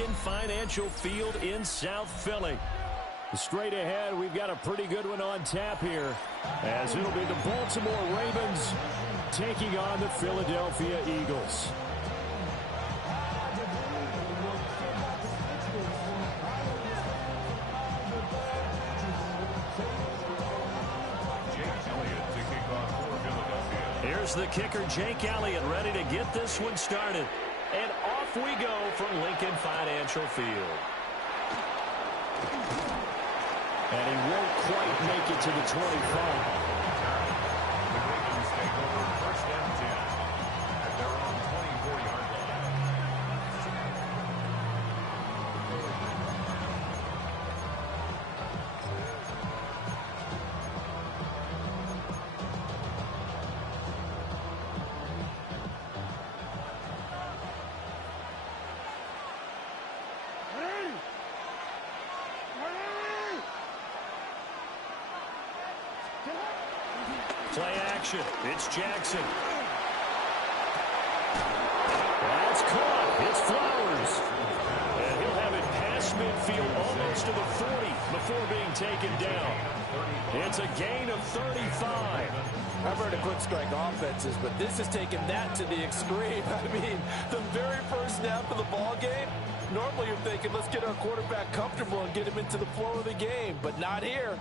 Lincoln Financial Field in South Philly. Straight ahead, we've got a pretty good one on tap here, as it'll be the Baltimore Ravens taking on the Philadelphia Eagles. Here's the kicker, Jake Elliott, ready to get this one started. And off we go from Lincoln Financial Field. And he won't quite make it to the 25. The Ravens take over first and 10 at their own 24-yard line. Play action. It's Jackson. That's caught. It's Flowers. And he'll have it past midfield almost to the 40 before being taken down. It's a gain of 35. I've heard of quick strike offenses, but this has taken that to the extreme. I mean, the very first snap of the ball game, normally you're thinking, let's get our quarterback comfortable and get him into the flow of the game, but not here.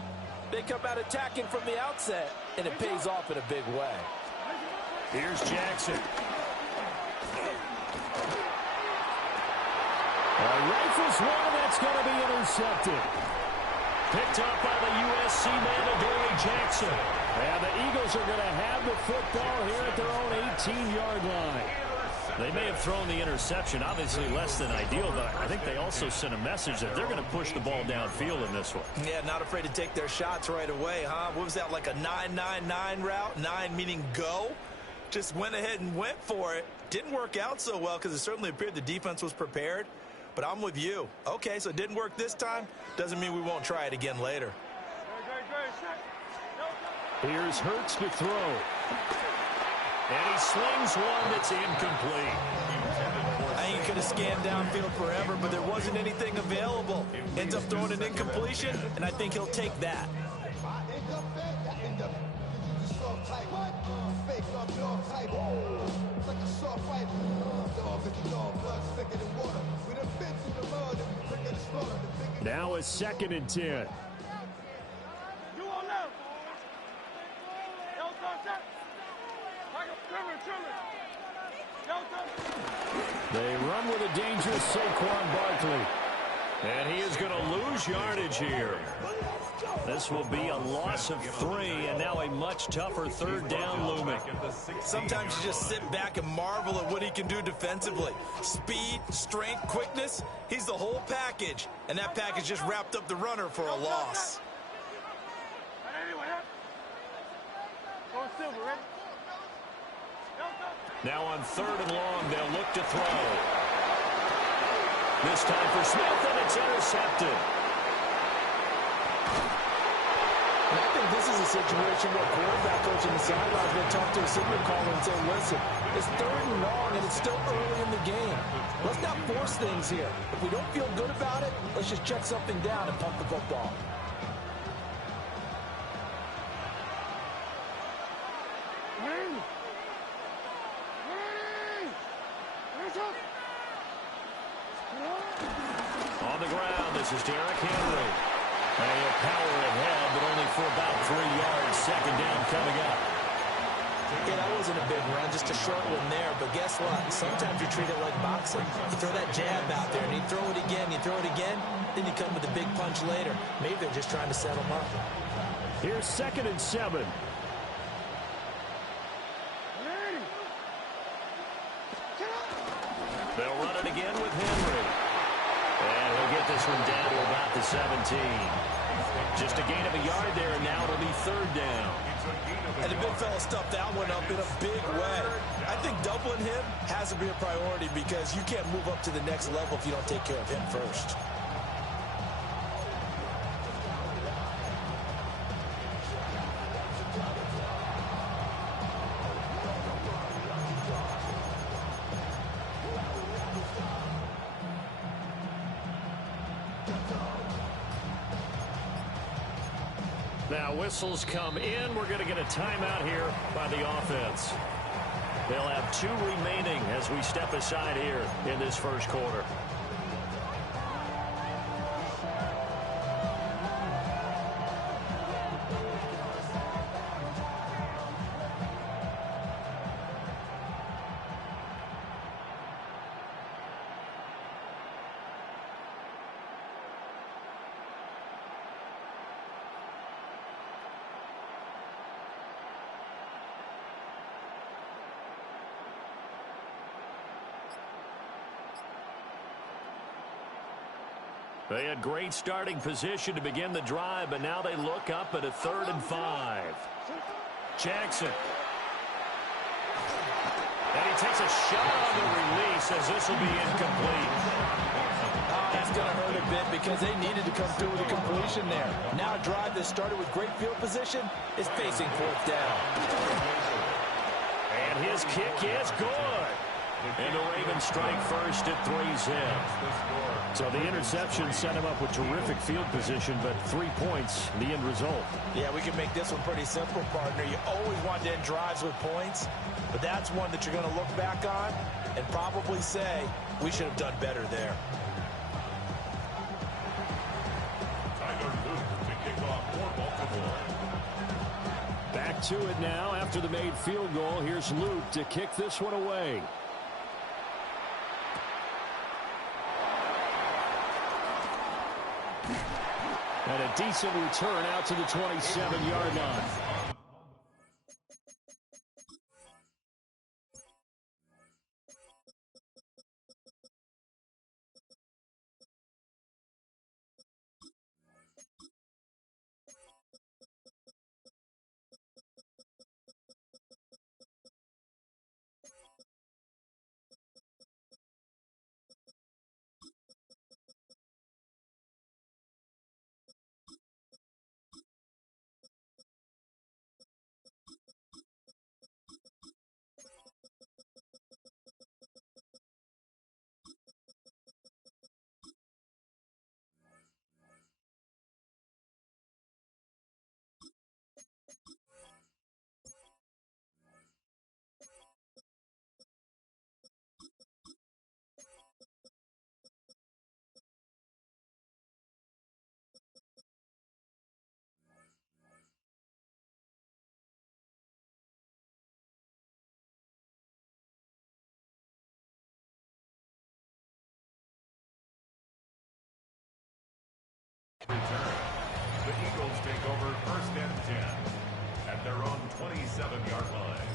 They come out attacking from the outset, and it pays off in a big way. Here's Jackson. Rifles one, and that's going to be intercepted. Picked up by the USC man, Adoree Jackson. And the Eagles are going to have the football here at their own 18-yard line. They may have thrown the interception, obviously less than ideal, but I think they also sent a message that they're going to push the ball downfield in this one. Yeah, not afraid to take their shots right away, huh? What was that, like a 9-9-9 route? 9 meaning go? Just went ahead and went for it. Didn't work out so well because it certainly appeared the defense was prepared. But I'm with you. Okay, so it didn't work this time. Doesn't mean we won't try it again later. Here's Hurts to throw. And he slings one that's incomplete. I think he could have scanned downfield forever, but there wasn't anything available. Ends up throwing an incompletion, and I think he'll take that. Now a 2nd and 10. They run with a dangerous Saquon Barkley. And he is going to lose yardage here. This will be a loss of 3, and now a much tougher 3rd down looming. Sometimes you just sit back and marvel at what he can do defensively. Speed, strength, quickness, he's the whole package. And that package just wrapped up the runner for a loss. Now on 3rd and long, they'll look to throw. This time for Smith, and it's intercepted. I think this is a situation where quarterback coach in the sidelines will talk to a signal caller and say, listen, it's 3rd and long, and it's still early in the game. Let's not force things here. If we don't feel good about it, let's just check something down and pump the football. On the ground, this is Derrick Henry. And he'll power ahead, but only for about 3 yards. 2nd down coming up. Yeah, that wasn't a big run, just a short one there. But guess what? Sometimes you treat it like boxing. You throw that jab out there, and you throw it again, then you come with a big punch later. Maybe they're just trying to set him up. Here's 2nd and 7. They'll run it again with Henry. And he'll get this one down to about the 17. Just a gain of a yard there, and now it'll be 3rd down. And the big fella stuffed that one up in a big way. I think doubling him has to be a priority because you can't move up to the next level if you don't take care of him first. Now whistles come in. We're going to get a timeout here by the offense. They'll have 2 remaining as we step aside here in this first quarter. They had great starting position to begin the drive, but now they look up at a 3rd and 5. Jackson. And he takes a shot on the release as this will be incomplete. Oh, that's going to hurt a bit because they needed to come through with a completion there. Now a drive that started with great field position is facing 4th down. And his kick is good. And the Ravens strike first at 3 zip. So the interception set him up with terrific field position, but 3 points, the end result. Yeah, we can make this one pretty simple, partner. You always want to end drives with points, but that's one that you're going to look back on and probably say, we should have done better there. Back to it now after the made field goal. Here's Luke to kick this one away. And a decent return out to the 27-yard line. Return. The Eagles take over 1st and 10 at their own 27-yard line.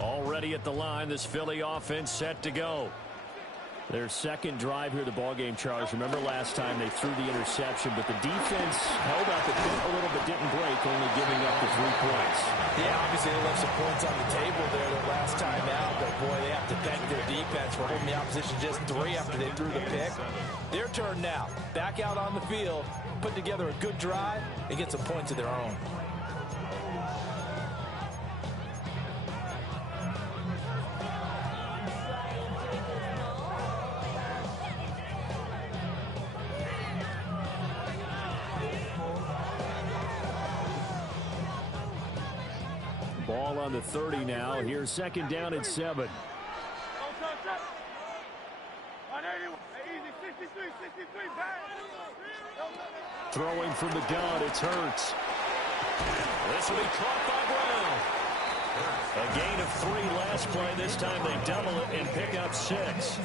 Already at the line, this Philly offense set to go. Their second drive here, the ballgame, Charles. Remember last time they threw the interception, but the defense held up a little bit, didn't break, only giving up the 3 points. Yeah, obviously they left some points on the table there the last time out, but boy, they have to thank their defense for holding the opposition just 3 after they threw the pick. Their turn now. Back out on the field, put together a good drive, and get some points of their own. Ball on the 30 now. Here's 2nd down at 7. Throwing from the gun, it's Hurts. This will be caught by Brown. A gain of 3 last play. This time they double it and pick up 6.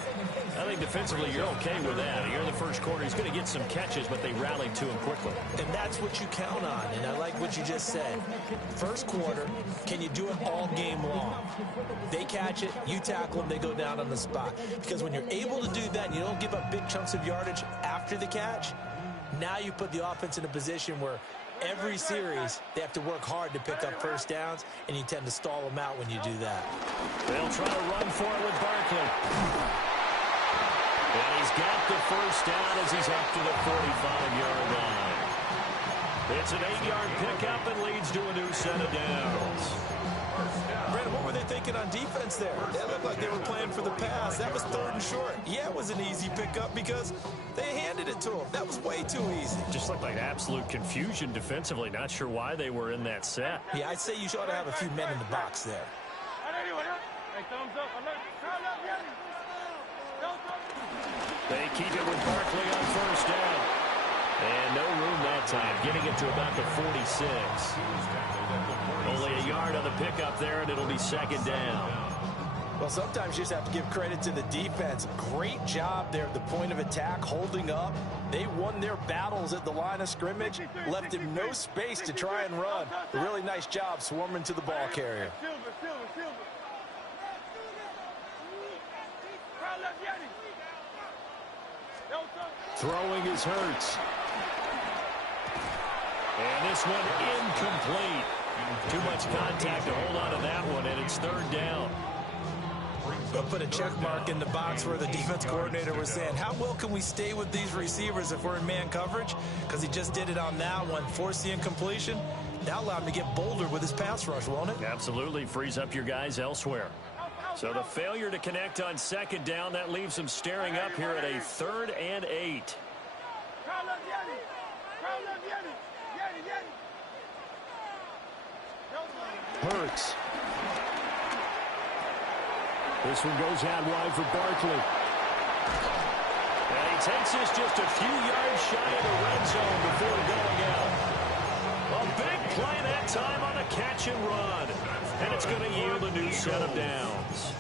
I think defensively you're okay with that. Here in the first quarter, he's going to get some catches, but they rallied to him quickly. And that's what you count on, and I like what you just said. First quarter, can you do it all game long? They catch it, you tackle them, they go down on the spot. Because when you're able to do that and you don't give up big chunks of yardage after the catch, now you put the offense in a position where every series they have to work hard to pick up 1st downs, and you tend to stall them out when you do that. They'll try to run for it with Barkley. And he's got the 1st down as he's up to the 45-yard line. It's an 8-yard pickup and leads to a new set of downs. they thinking on defense there? That looked like they were playing for the pass. That was 3rd and short. Yeah, it was an easy pickup because they handed it to him. That was way too easy. Just looked like absolute confusion defensively. Not sure why they were in that set. Yeah, I'd say you ought to have a few men in the box there. They keep it with Barkley on 1st down. And no room that time, getting it to about the 46. Only a yard on the pickup there, and it'll be 2nd down. Well, sometimes you just have to give credit to the defense. Great job there at the point of attack, holding up. They won their battles at the line of scrimmage, left him no space to try and run. A really nice job swarming to the ball carrier. Throwing is Hurts. And this one incomplete. Too much contact to hold on to that one, and it's 3rd down. We'll put a check mark in the box where the defense coordinator was saying, how well can we stay with these receivers if we're in man coverage? Because he just did it on that one, forced the incompletion. That allowed him to get bolder with his pass rush, won't it? Absolutely, frees up your guys elsewhere. So the failure to connect on 2nd down, that leaves them staring up here at a 3rd and 8. Hurts. This one goes out wide for Barkley. And he takes this just a few yards shy of the red zone before going out. A big play that time on a catch and run. And it's going to yield a new set of downs.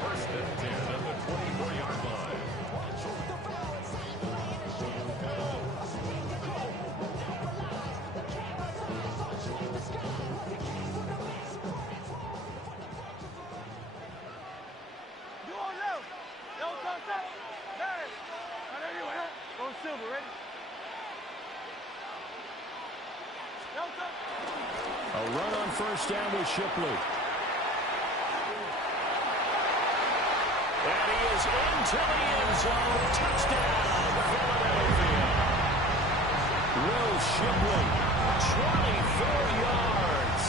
1st and 10 at the 24-yard line. A run on 1st down with Shipley. And he is into the end zone. Touchdown, Philadelphia. Will Shipley, 24 yards.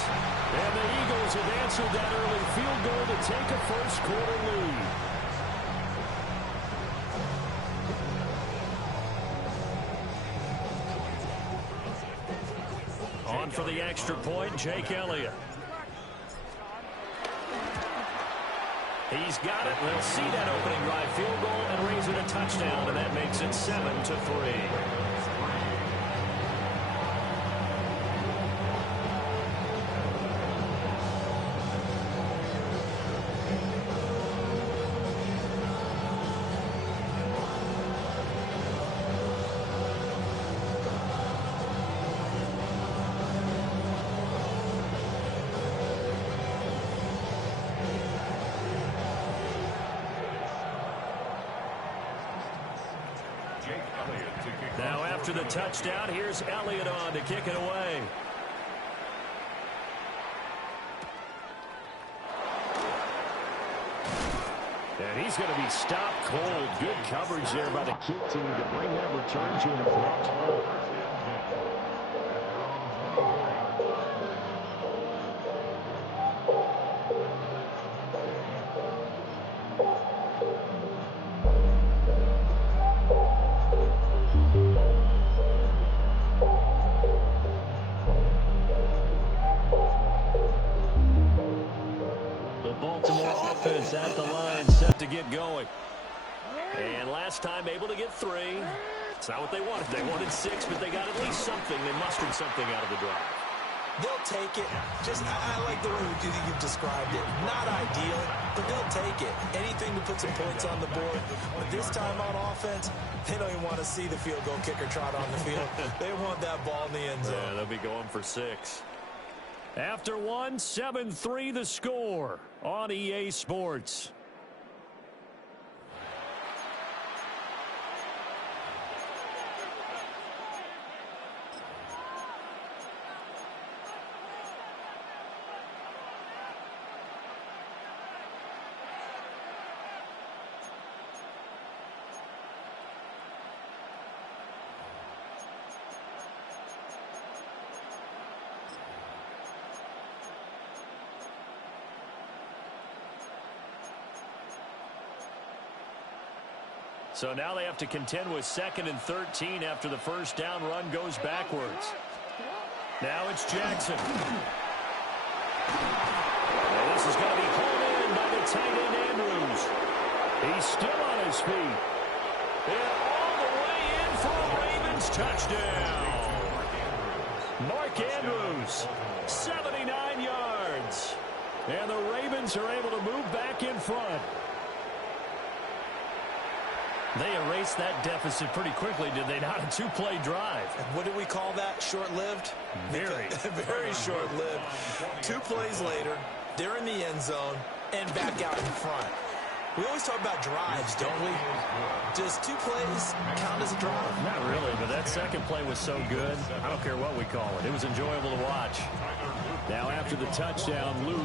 And the Eagles have answered that early field goal to take a 1st quarter lead. On for the extra point, Jake Elliott. He's got it. We'll see that opening drive field goal and raise it a touchdown, and that makes it 7-3. Now after the touchdown, here's Elliott on to kick it away. And he's going to be stopped cold. Good coverage there by the kick team to bring that return to an abrupt. At the line, set to get going. And last time able to get 3. It's not what they wanted. They wanted 6, but they got at least something. They mustered something out of the drive. They'll take it. I like the way you've described it. Not ideal, but they'll take it. Anything to put some points on the board. But this time on offense, they don't even want to see the field goal kicker trot on the field. They want that ball in the end zone. Yeah, they'll be going for 6. After 1, 7-3 the score on EA Sports. So now they have to contend with 2nd and 13 after the first down run goes backwards. Now it's Jackson. And this is going to be pulled in by the tight end Andrews. He's still on his feet. And all the way in for a Ravens touchdown. Mark Andrews, 79 yards. And the Ravens are able to move back in front. They erased that deficit pretty quickly, did they not? A 2-play drive. And what do we call that? Short-lived? Very. Very short-lived. 2 plays later, they're in the end zone and back out in front. We always talk about drives, don't we? Does 2 plays count as a drive? Not really, but that second play was so good. I don't care what we call it. It was enjoyable to watch. Now after the touchdown, Luke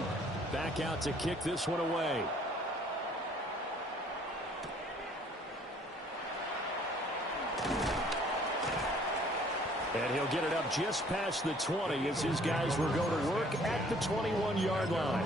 back out to kick this one away. And he'll get it up just past the 20 as his guys will go to work at the 21-yard line.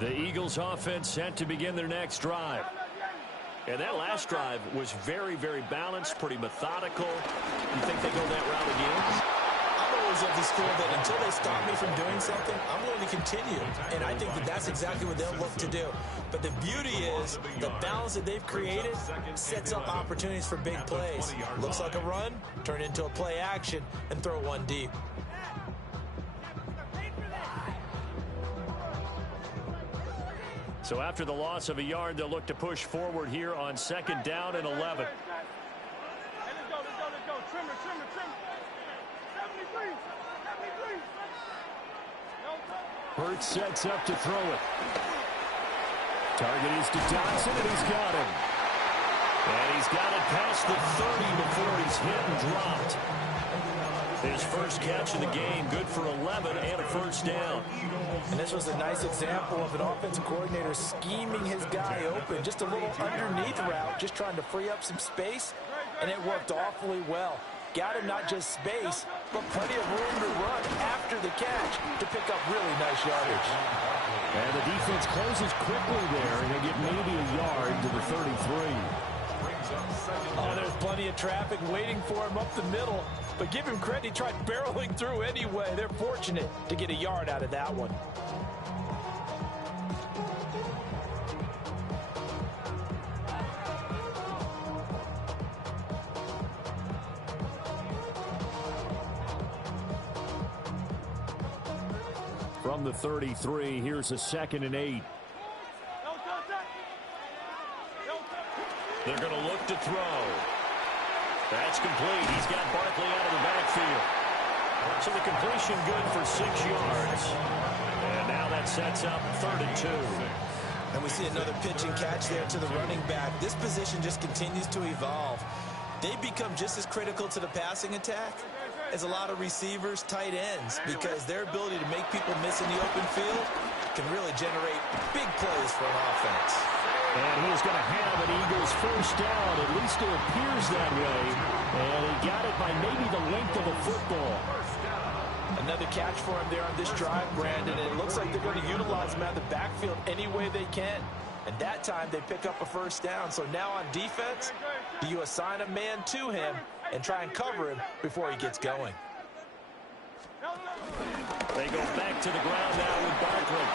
The Eagles offense set to begin their next drive. And that last drive was very, very balanced, pretty methodical. You think they go that route again? I'm always of the school that until they stop me from doing something, I'm going to continue. And I think that that's exactly what they'll look to do. But the beauty is the balance that they've created sets up opportunities for big plays. Looks like a run, turn it into a play action, and throw one deep. So after the loss of a yard, they'll look to push forward here on 2nd down and 11. Let's go. Trimmer. 73. Hurts sets up to throw it. Target is to Johnson, and he's got him. And he's got it past the 30 before he's hit and dropped. His first catch of the game, good for 11 and a first down. And this was a nice example of an offensive coordinator scheming his guy open. Just a little underneath route, just trying to free up some space, and it worked awfully well. Got him not just space, but plenty of room to run after the catch to pick up really nice yardage. And the defense closes quickly there, and he'll get maybe a yard to the 33. Oh, there's plenty of traffic waiting for him up the middle. But give him credit, he tried barreling through anyway. They're fortunate to get a yard out of that one. From the 33, here's a 2nd and 8. They're going to look to throw. That's complete. He's got Barkley out of the backfield. So the completion good for 6 yards. And now that sets up 3rd and 2. And we see another pitch and catch there to the running back. This position just continues to evolve. They become just as critical to the passing attack as a lot of receivers, tight ends, because their ability to make people miss in the open field can really generate big plays for an offense. And he's going to have an Eagles first down. At least it appears that way. And he got it by maybe the length of a football. Another catch for him there on this drive, Brandon. And it looks like they're going to utilize him out of the backfield any way they can. And that time they pick up a first down. So now on defense, do you assign a man to him and try and cover him before he gets going? They go back to the ground now with Barkley.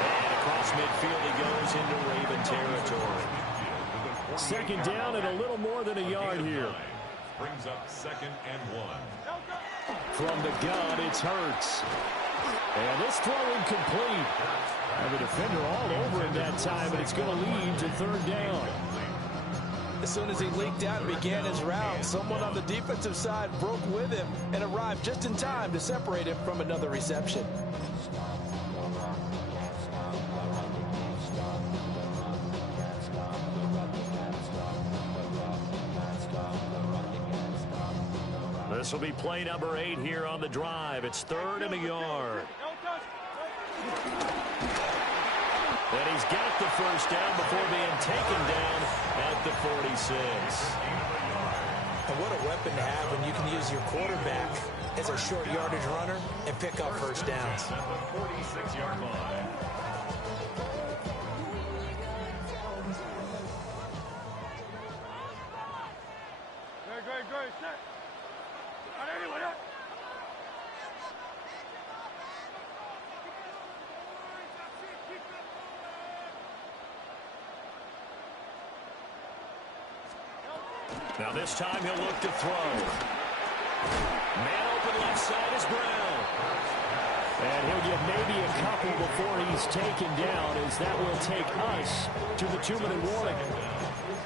And across midfield he goes into Raven territory. 2nd down and a little more than a yard here. Brings up 2nd and 1. From the gun, it's Hurts. And this throw incomplete. And the defender all over him that time, and it's going to lead to 3rd down. As soon as he leaked out and began his route, someone on the defensive side broke with him and arrived just in time to separate him from another reception. This will be play number 8 here on the drive. It's 3rd and a yard. And he's got the first down before being taken down at the 46. And what a weapon to have when you can use your quarterback as a short yardage runner and pick up first downs. At the 46-yard line. Good. Set. Anyway, Now this time he'll look to throw. Man open left side is Brown. And he'll get maybe a couple before he's taken down, as that will take us to the 2-minute warning.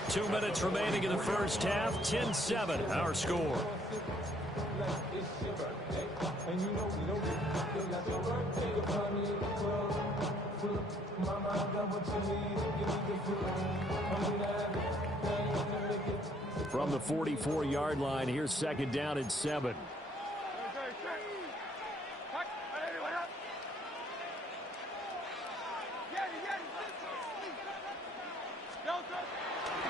2 minutes remaining in the first half. 10-7 our score. From the 44-yard line, here's second down and 7.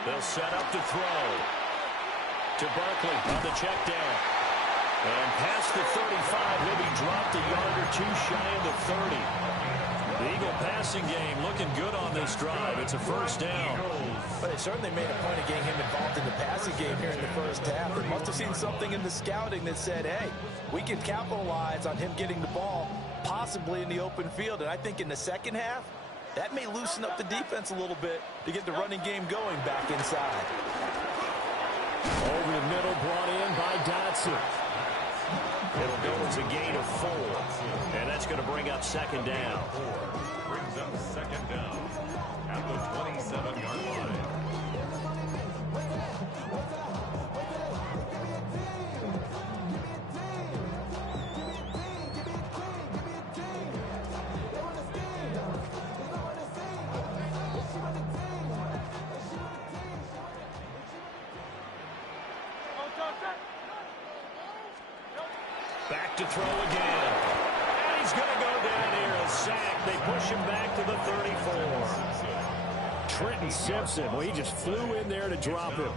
They'll set up to throw to Barkley on the check down. And past the 35, he'll be dropped a yard or two shy of the 30. The Eagle passing game looking good on this drive. It's a first down. But they certainly made a point of getting him involved in the passing game here in the first half. They must have seen something in the scouting that said, hey, we can capitalize on him getting the ball, possibly in the open field. And I think in the second half, that may loosen up the defense a little bit to get the running game going back inside. Over the middle, brought in by Dotson. It'll go as a gain of 4. And that's going to bring up second down. Brings up second down at the 27-yard line. Back to throw again. And he's going to go down here. A sack. They push him back to the 34. Trenton Simpson, well, he just flew in there to drop him.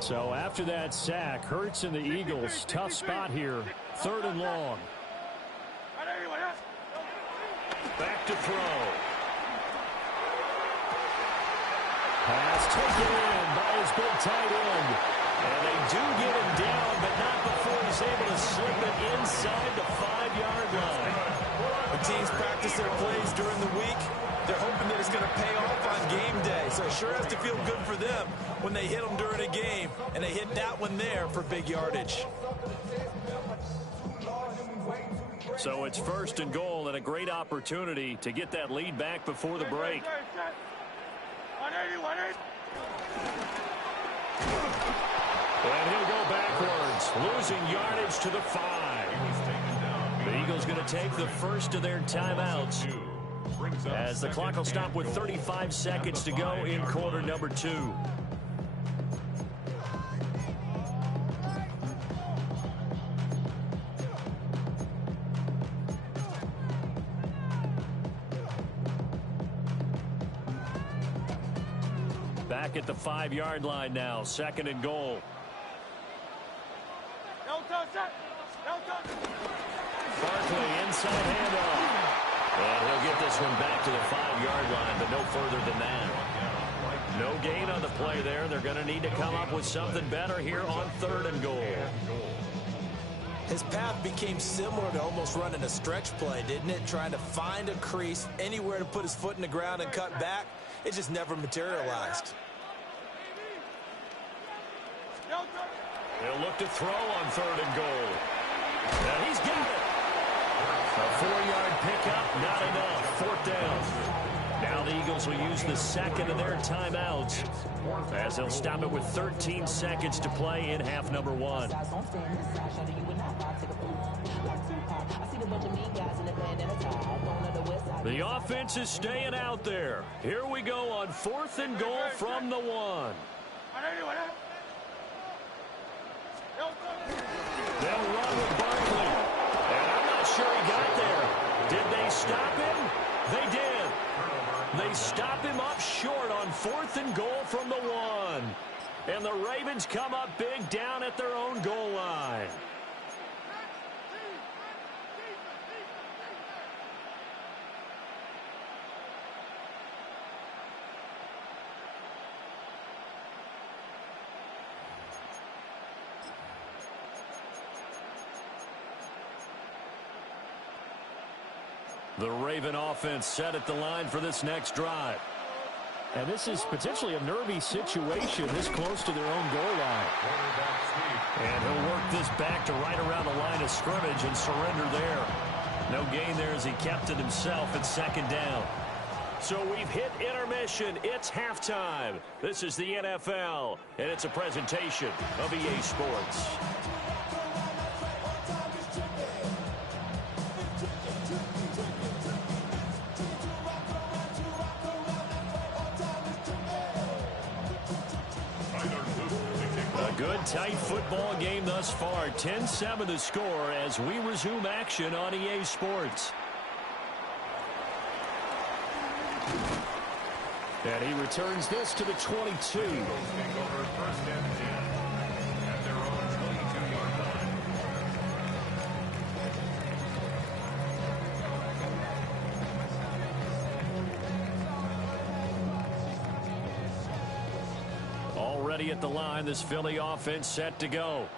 So after that sack, Hurts and the Eagles, tough spot here. 3rd and long. Back to throw. Pass taken in by his big tight end. And they do get him down, but not before he's able to slip it inside the 5-yard line. When teams practice their plays during the week, they're hoping that it's going to pay off on game day. So it sure has to feel good for them when they hit them during a game, and they hit that one there for big yardage. So it's 1st and goal, and a great opportunity to get that lead back before the break. And he'll go backwards, losing yardage to the 5. The Eagles going to take the first of their timeouts, as the clock will stop with 35 seconds to go in quarter number 2. Back at the 5-yard line now, 2nd and goal. Barkley inside handoff. And he'll get this one back to the 5-yard line, but no further than that. No gain on the play there. They're going to need to come up with something better here on 3rd and goal. His path became similar to almost running a stretch play, didn't it? Trying to find a crease, anywhere to put his foot in the ground and cut back. It just never materialized. He'll look to throw on 3rd and goal. And he's got it. A 4-yard pickup, not enough. 4th down. Now the Eagles will use the second of their timeouts, as they'll stop it with 13 seconds to play in half number 1. The offense is staying out there. Here we go on 4th and goal from the 1. They'll run with Barkley. And I'm not sure he got there. Did they stop him? They did. they stop him up short on 4th and goal from the 1. And the Ravens come up big down at their own goal line. The Raven offense set at the line for this next drive. And this is potentially a nervy situation this close to their own goal line. And he'll work this back to right around the line of scrimmage and surrender there. No gain there as he kept it himself at 2nd down. So we've hit intermission. It's halftime. This is the NFL, and it's a presentation of EA Sports. Good tight football game thus far. 10-7 the score as we resume action on EA Sports. And he returns this to the 22. Already at the line, this Philly offense set to go.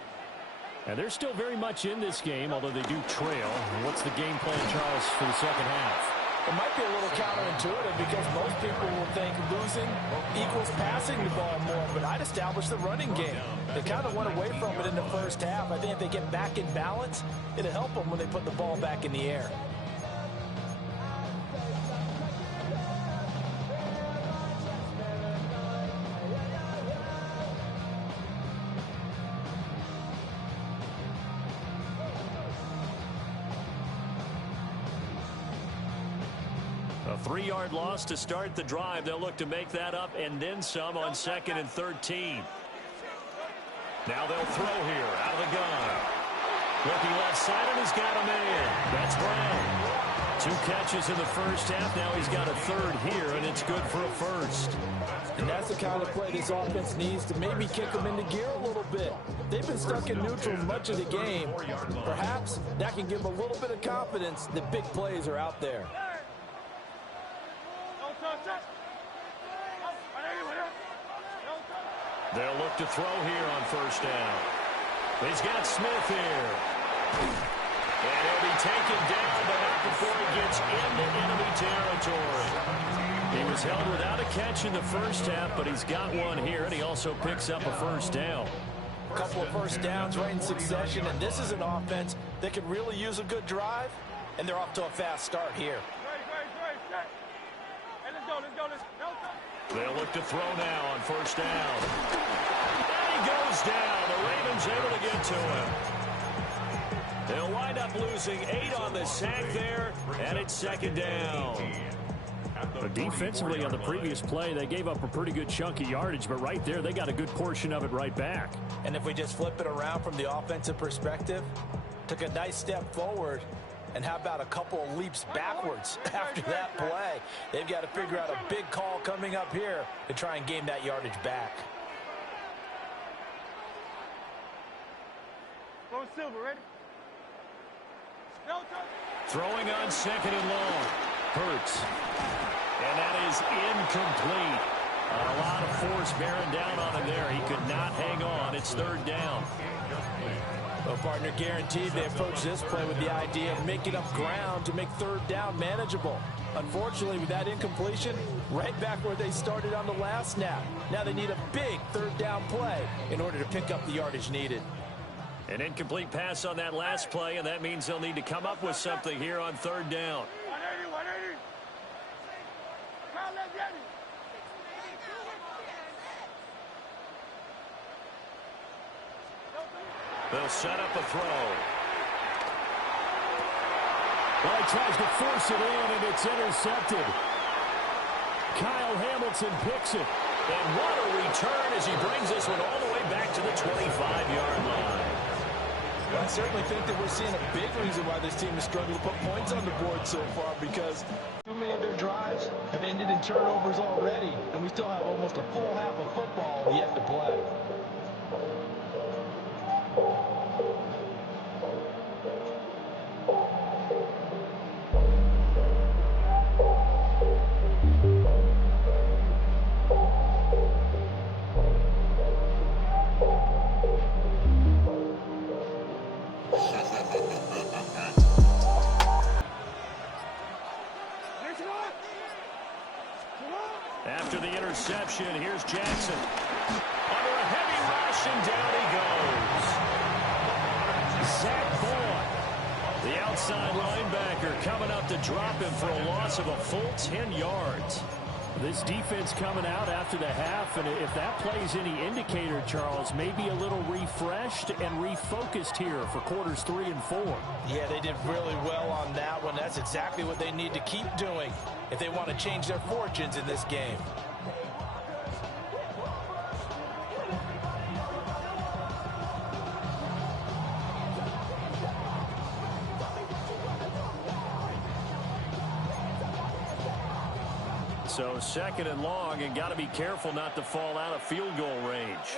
And they're still very much in this game, although they do trail. What's the game plan, Charles, for the second half? It might be a little counterintuitive because most people will think losing equals passing the ball more, but I'd establish the running game. They kind of went away from it in the first half. I think if they get back in balance, it'll help them when they put the ball back in the air. A 3-yard loss to start the drive. They'll look to make that up and then some on 2nd and 13. Now they'll throw here out of the gun. Looking left side, and he's got a man. That's Brown. 2 catches in the first half. Now he's got a 3rd here, and it's good for a 1st. And that's the kind of play this offense needs to maybe kick them into gear a little bit. They've been stuck in neutral much of the game. Perhaps that can give them a little bit of confidence that big plays are out there. They'll look to throw here on 1st down. He's got Smith here. And he'll be taken down, but not before he gets into enemy territory. He was held without a catch in the first half, but he's got one here, and he also picks up a 1st down. A couple of 1st downs right in succession, and this is an offense that could really use a good drive, and they're off to a fast start here. They'll look to throw now on 1st down. And he goes down. The Ravens able to get to him. They'll wind up losing 8 on the sack there, and it's 2nd down. Defensively on the previous play, they gave up a pretty good chunk of yardage, but right there, they got a good portion of it right back. And if we just flip it around from the offensive perspective, took a nice step forward, and how about a couple of leaps backwards after that play? They've got to figure out a big call coming up here to try and gain that yardage back. Going silver, ready? Throwing on 2nd and long. Hurts. And that is incomplete. A lot of force bearing down on him there. He could not hang on. It's 3rd down. Well, partner, guaranteed they approach this play with the idea of making up ground to make 3rd down manageable. Unfortunately, with that incompletion, right back where they started on the last snap. Now they need a big 3rd down play in order to pick up the yardage needed. An incomplete pass on that last play, and that means they'll need to come up with something here on 3rd down. 180. They'll set up a throw. Well, he tries to force it in, and it's intercepted. Kyle Hamilton picks it. And what a return as he brings this one all the way back to the 25-yard line. Well, I certainly think that we're seeing a big reason why this team has struggled to put points on the board so far, because many of their drives have ended in turnovers already, and we still have almost a full half of football yet to play. After the interception, here's Jackson. Under a heavy rush, and down he goes. Zach Boyd, the outside linebacker, coming up to drop him for a loss of a full 10 yards. This defense coming out after the half, and if that plays any indicator, Charles, maybe a little refreshed and refocused here for quarters 3 and 4. Yeah, they did really well on that one. That's exactly what they need to keep doing if they want to change their fortunes in this game. So second and long, and got to be careful not to fall out of field goal range.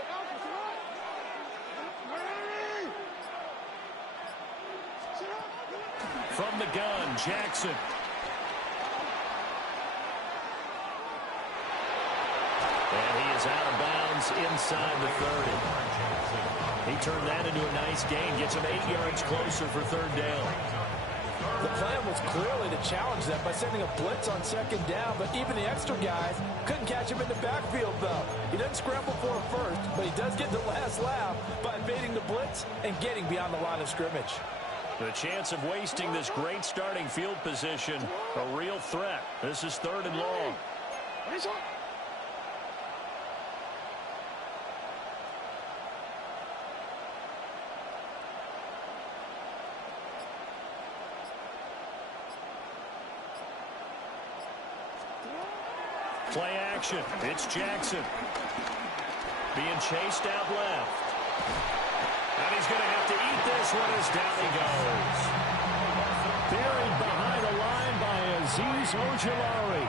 From the gun, Jackson. And he is out of bounds inside the 30. He turned that into a nice gain, gets him 8 yards closer for third down. The plan was clearly to challenge them by sending a blitz on second down, but even the extra guys couldn't catch him in the backfield, though. He doesn't scramble for him first, but he does get the last laugh by evading the blitz and getting beyond the line of scrimmage. The chance of wasting this great starting field position, a real threat. This is third and long. Play action. It's Jackson. Being chased out left. And he's going to have to eat this one as down he goes. Buried behind the line by Azeez Ojulari.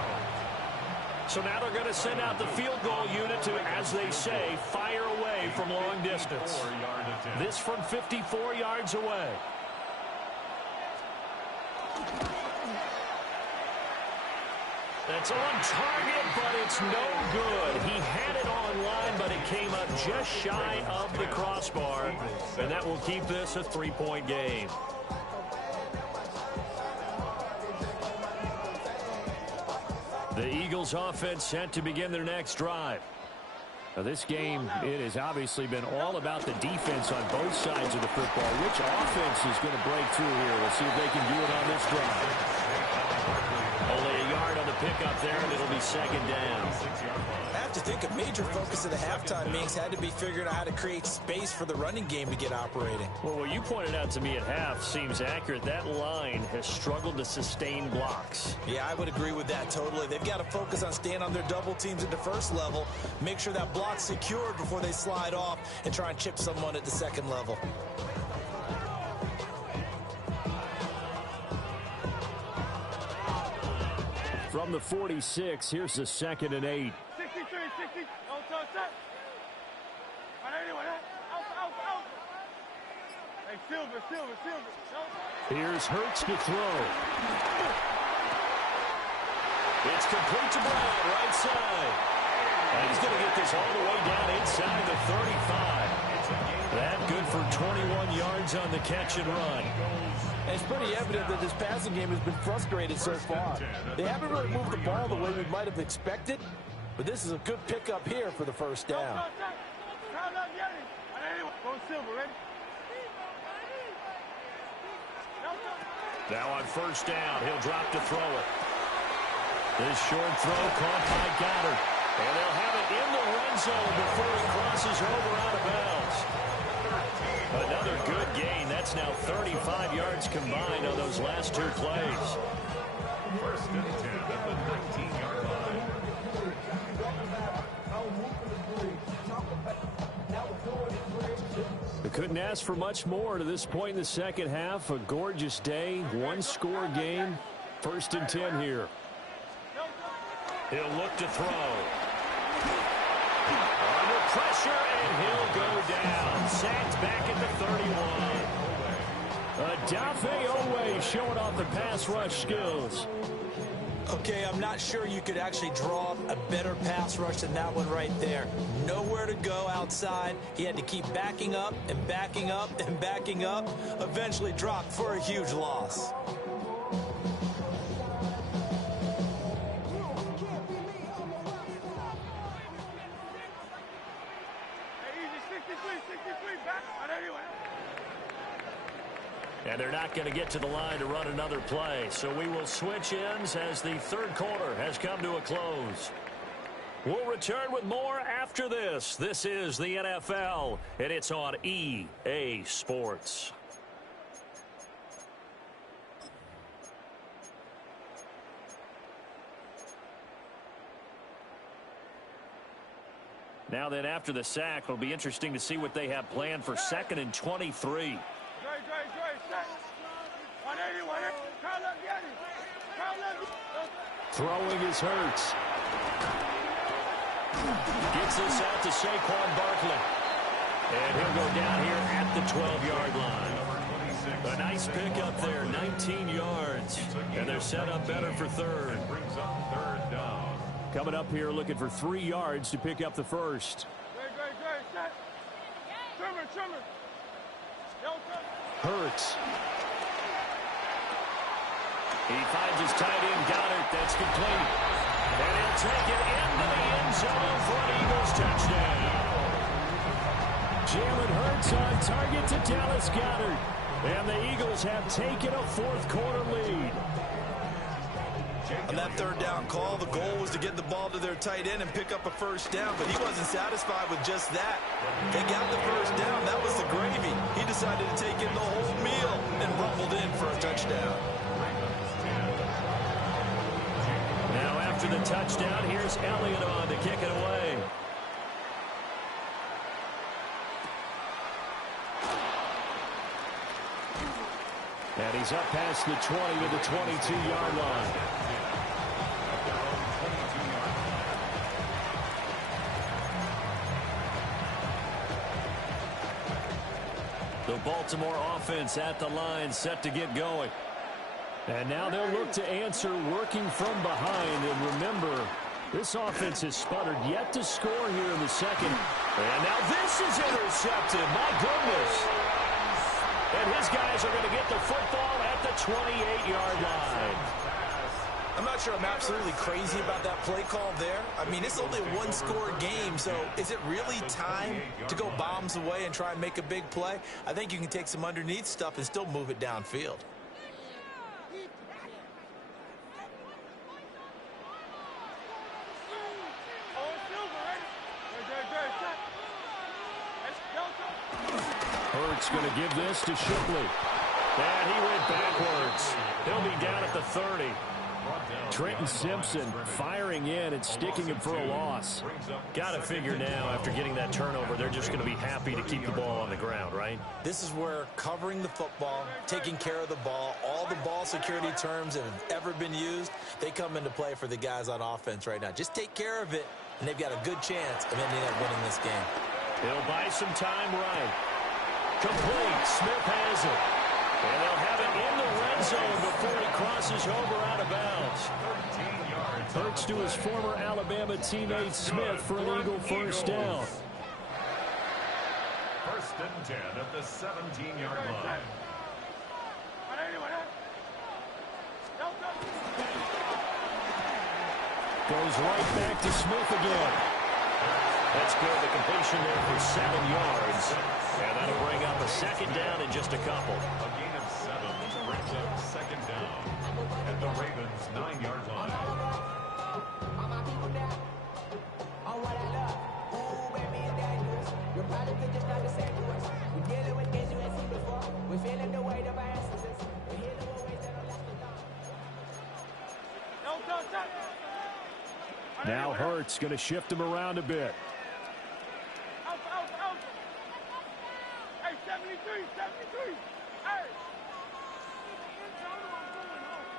So now they're going to send out the field goal unit to, as they say, fire away from long distance. This from 54 yards away. That's on target, but it's no good. He had it on line, but it came up just shy of the crossbar. And that will keep this a 3-point game. The Eagles offense set to begin their next drive. Now this game, it has obviously been all about the defense on both sides of the football. Which offense is going to break through here? We'll see if they can do it on this drive. Only a yard on the pickup there, and it'll be second down. I have to think a major focus of the halftime meetings had to be figuring out how to create space for the running game to get operating. Well, what you pointed out to me at half seems accurate. That line has struggled to sustain blocks. Yeah, I would agree with that totally. They've got to focus on staying on their double teams at the first level, make sure that block's secured before they slide off and try and chip someone at the second level. From the 46, here's the 2nd and 8. 63, 60. Outside, set. 180, out. Hey, Silver. Here's Hurts to throw. It's complete to Brown, right side. And he's going to get this all the way down inside the 35. That good for 21 yards on the catch and run. And it's pretty evident that this passing game has been frustrated so far. They haven't really moved the ball the way we might have expected, but this is a good pickup here for the first down. Go Silver, ready? Now on first down, he'll drop to throw it. This short throw caught by Goddard. And they'll have it in the run zone before it crosses over out of bounds. Another good gain. That's now 35 yards combined on those last two plays. First and 10 at the 19-yard line. They couldn't ask for much more to this point in the second half. A gorgeous day, one-score game. First and 10 here. He'll look to throw. Under pressure, and he'll go down. Sacked back at the 31. Adafe Owe showing off the pass rush skills. Okay, I'm not sure you could actually draw up a better pass rush than that one right there. Nowhere to go outside. He had to keep backing up and backing up and backing up. Eventually dropped for a huge loss. And they're not going to get to the line to run another play. So we will switch ends as the third quarter has come to a close. We'll return with more after this. This is the NFL, and it's on EA Sports. Now then, after the sack, it'll be interesting to see what they have planned for 2nd and 23. Throwing is Hurts. Gets this out to Saquon Barkley. And he'll go down here at the 12-yard line. A nice pickup there, 19 yards. And they're set up better for third. Coming up here looking for 3 yards to pick up the first. Hurts. He finds his tight end, Goddard. That's complete. And he'll take it into the end zone for an Eagles touchdown. Jalen Hurts on target to Dallas Goddard. And the Eagles have taken a fourth-quarter lead. On that third down call, the goal was to get the ball to their tight end and pick up a first down, but he wasn't satisfied with just that. They got the first down. That was the gravy. He decided to take in the whole meal and rumbled in for a touchdown. Now after the touchdown, here's Elliott on to kick it away. And he's up past the 20 to the 22-yard line. The Baltimore offense at the line, set to get going. And now they'll look to answer working from behind. And remember, this offense has sputtered, yet to score here in the second. And now this is intercepted. My goodness. And his guys are going to get the football at the 28-yard line. I'm not sure I'm absolutely crazy about that play call there. I mean, it's only a one-score game, so is it really time to go bombs away and try and make a big play? I think you can take some underneath stuff and still move it downfield. Hurts going to give this to Shipley. And he went backwards. He'll be down at the 30. Trenton Simpson firing in and sticking him for a loss. Got to figure now, after getting that turnover, they're just going to be happy to keep the ball on the ground, right? This is where covering the football, taking care of the ball, all the ball security terms that have ever been used, they come into play for the guys on offense right now. Just take care of it, and they've got a good chance of ending up winning this game. He'll buy some time right. Complete. Smith has it. And they'll have it in the red zone before he crosses over out of bounds. Hurts to his former Alabama teammate Smith for an Eagle first down. 1st and 10 at the 17-yard line. Goes right back to Smith again. That's good. The completion there for 7 yards. And that'll bring up a second down in just a couple. A gain of 7 brings up 2nd down at the Ravens' 9-yard line. Now Hurts going to shift him around a bit. Hey, 73. Hey.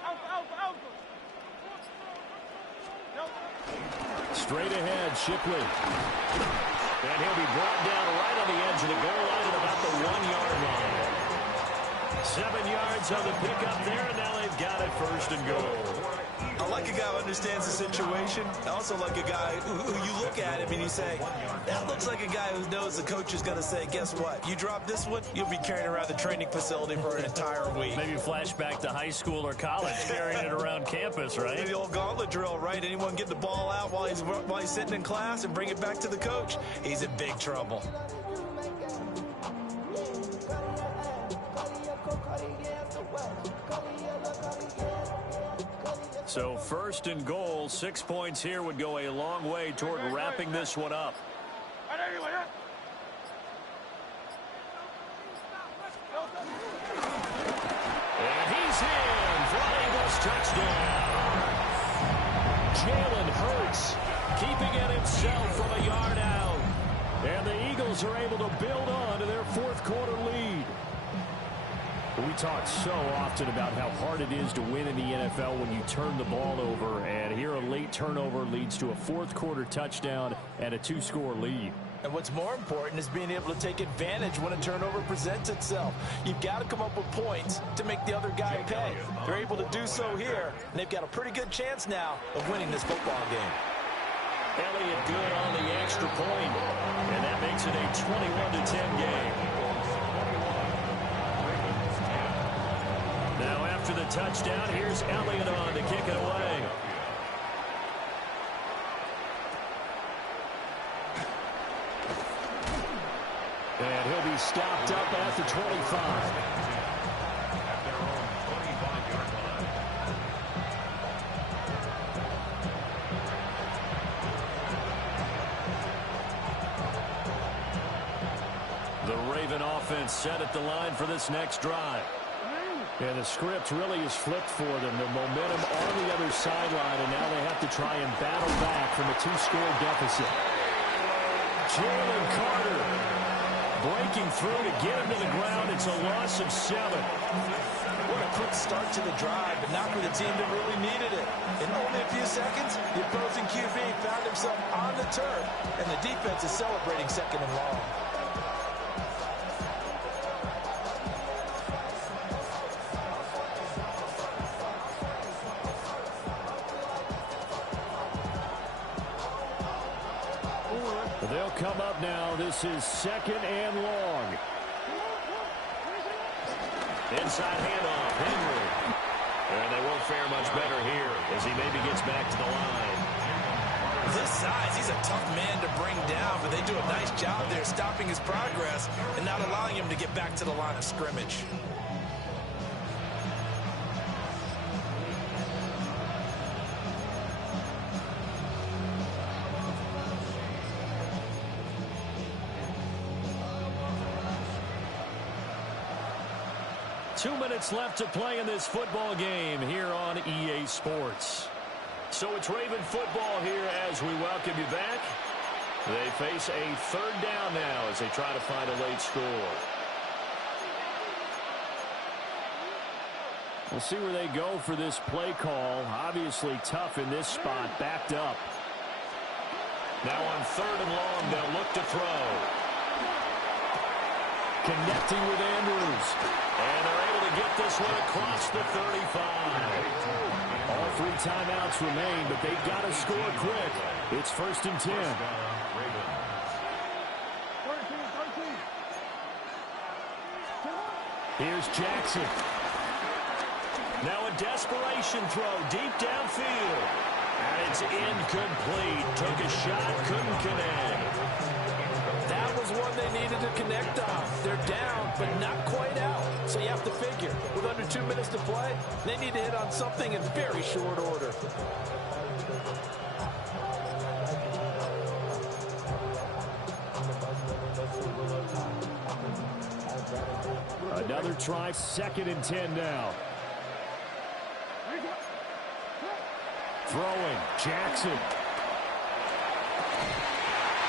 Alpha. Straight ahead, Shipley. And he'll be brought down right on the edge of the goal line at about the 1-yard line. 7 yards on the pickup there, and now they've got it first and goal. I like a guy who understands the situation. I also like a guy who you look at him and you say, that looks like a guy who knows the coach is going to say, guess what? You drop this one, you'll be carrying around the training facility for an entire week. Maybe flashback to high school or college, carrying it around campus, right? Maybe the old gauntlet drill, right? Anyone get the ball out while he's sitting in class and bring it back to the coach? He's in big trouble. So first and goal, 6 points here would go a long way toward wrapping this one up. And he's in. Flying bus touchdown. Jalen Hurts keeping it himself from a yard out. And the Eagles are able to build on to their fourth quarter lead. We talk so often about how hard it is to win in the NFL when you turn the ball over, and here a late turnover leads to a fourth quarter touchdown and a 2-score lead. And what's more important is being able to take advantage when a turnover presents itself. You've got to come up with points to make the other guy pay. They're able to do so here, and they've got a pretty good chance now of winning this football game. Elliott good on the extra point, and that makes it a 21-10 game. Now after the touchdown, here's Elliott on to kick it away. And he'll be stopped up at the 25. At their own 25-yard line. The Raven offense set at the line for this next drive. And the script really is flipped for them. The momentum on the other sideline, and now they have to try and battle back from a 2-score deficit. Jalen Carter breaking through to get him to the ground. It's a loss of 7. What a quick start to the drive, but not for the team that really needed it. In only a few seconds, the opposing QB found himself on the turf, and the defense is celebrating second and long. They'll come up now. This is second and long. Inside handoff, Henry. And they won't fare much better here as he maybe gets back to the line. This size, he's a tough man to bring down, but they do a nice job there stopping his progress and not allowing him to get back to the line of scrimmage. Two minutes left to play in this football game here on EA Sports. So it's Raven football here as we welcome you back. They face a third down now as they try to find a late score. We'll see where they go for this play call. Obviously tough in this spot, backed up. Now on third and long, they'll look to throw. Connecting with Andrews. And they're able to get this one across the 35. All 3 timeouts remain, but they've got to score quick. It's first and 10. Here's Jackson. Now a desperation throw deep downfield. And it's incomplete. Took a shot, couldn't connect. That was one they needed to connect on. They're down, but not quite out. So you have to figure, with under 2 minutes to play, they need to hit on something in very short order. Another try, second and 10 now. Throwing, Jackson.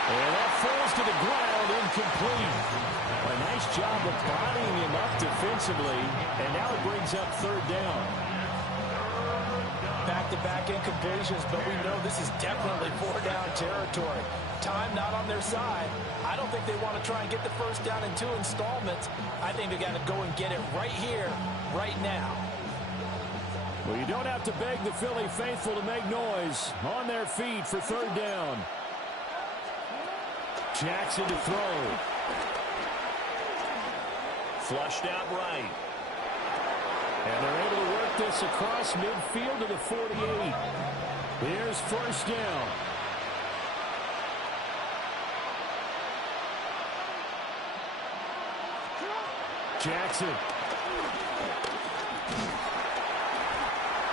And that falls to the ground, incomplete. A nice job of bodying him up defensively, and now it brings up third down. back-to-back incompletions, but we know this is definitely four-down territory. Time not on their side. I don't think they want to try and get the first down in 2 installments. I think they got to go and get it right here, right now. Well, you don't have to beg the Philly faithful to make noise. On their feet for third down. Jackson to throw. Flushed out right. And they're able to work this across midfield to the 48. Here's first down. Jackson.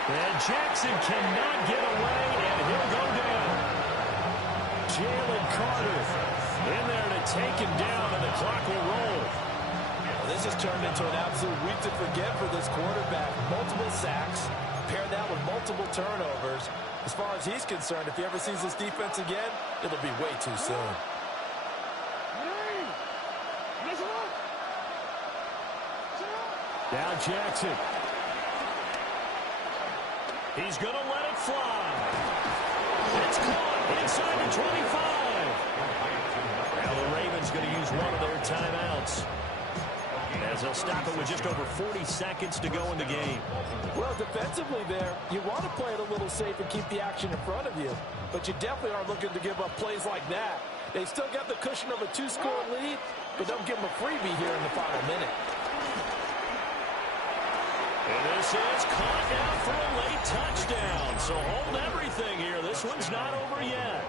And Jackson cannot get away, and he'll go down. Jalen Carter in there to take him down, and the clock will roll. Well, this has turned into an absolute week to forget for this quarterback. Multiple sacks, pair that with multiple turnovers. As far as he's concerned, if he ever sees this defense again, it'll be way too soon. Now Jackson. He's going to let it fly. It's caught inside the 25. Now the Ravens going to use one of their timeouts, as they'll stop it with just over 40 seconds to go in the game. Well, defensively there, you want to play it a little safe and keep the action in front of you, but you definitely aren't looking to give up plays like that. They still got the cushion of a 2-score lead, but don't give them a freebie here in the final minute. And this is caught down for a late touchdown. So hold everything here. This one's not over yet.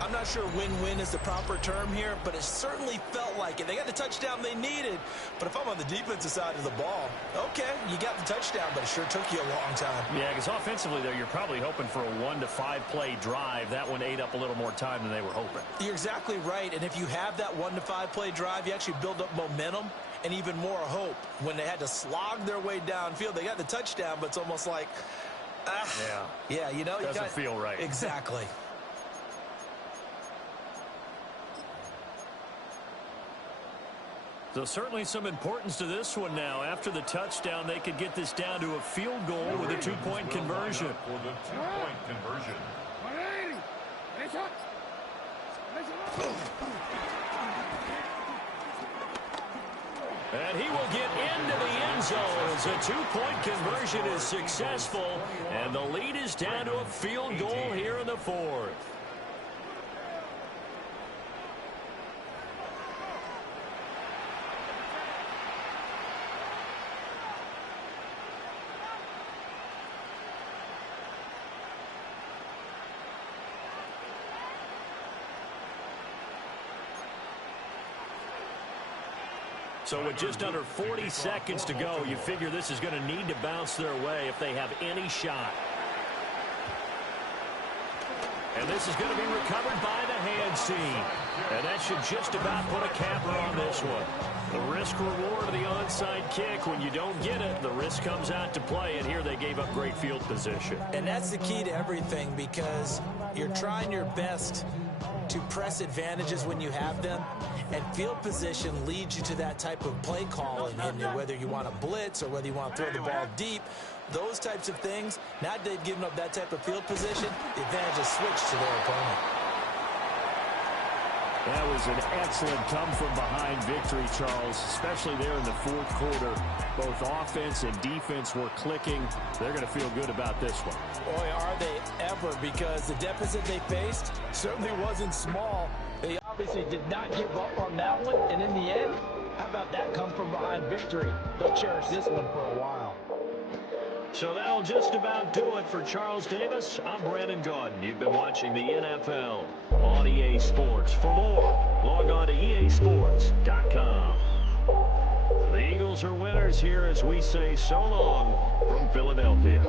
I'm not sure win-win is the proper term here, but it certainly felt like it. They got the touchdown they needed, but if I'm on the defensive side of the ball, okay, you got the touchdown, but it sure took you a long time. Yeah, because offensively there, you're probably hoping for a 1 to 5 play drive. That one ate up a little more time than they were hoping. You're exactly right, and if you have that 1 to 5 play drive, you actually build up momentum and even more hope. When they had to slog their way downfield, they got the touchdown, but it's almost like, yeah, you know, doesn't feel right. Exactly. So certainly some importance to this one now. After the touchdown, they could get this down to a field goal with a 2-point conversion. For the 2-point conversion. And he will get into the end zone as a 2-point conversion is successful. And the lead is down to a field goal here in the 4th. So with just under 40 seconds to go, you figure this is going to need to bounce their way if they have any shot. And this is going to be recovered by the hands team. And that should just about put a capper on this one. The risk-reward of the onside kick, when you don't get it, the risk comes out to play, and here they gave up great field position. And that's the key to everything, because you're trying your best to press advantages when you have them, and field position leads you to that type of play calling, and whether you want to blitz or whether you want to throw the ball deep, those types of things. Now that they've given up that type of field position, the advantage is switched to their opponent. That was an excellent come-from-behind victory, Charles, especially there in the 4th quarter. Both offense and defense were clicking. They're going to feel good about this one. Boy, are they ever, because the deficit they faced certainly wasn't small. They obviously did not give up on that one, and in the end, how about that come-from-behind victory? They'll cherish this one for a while. So that'll just about do it for Charles Davis. I'm Brandon Gaudin. You've been watching the NFL on EA Sports. For more, log on to easports.com. The Eagles are winners here as we say so long from Philadelphia.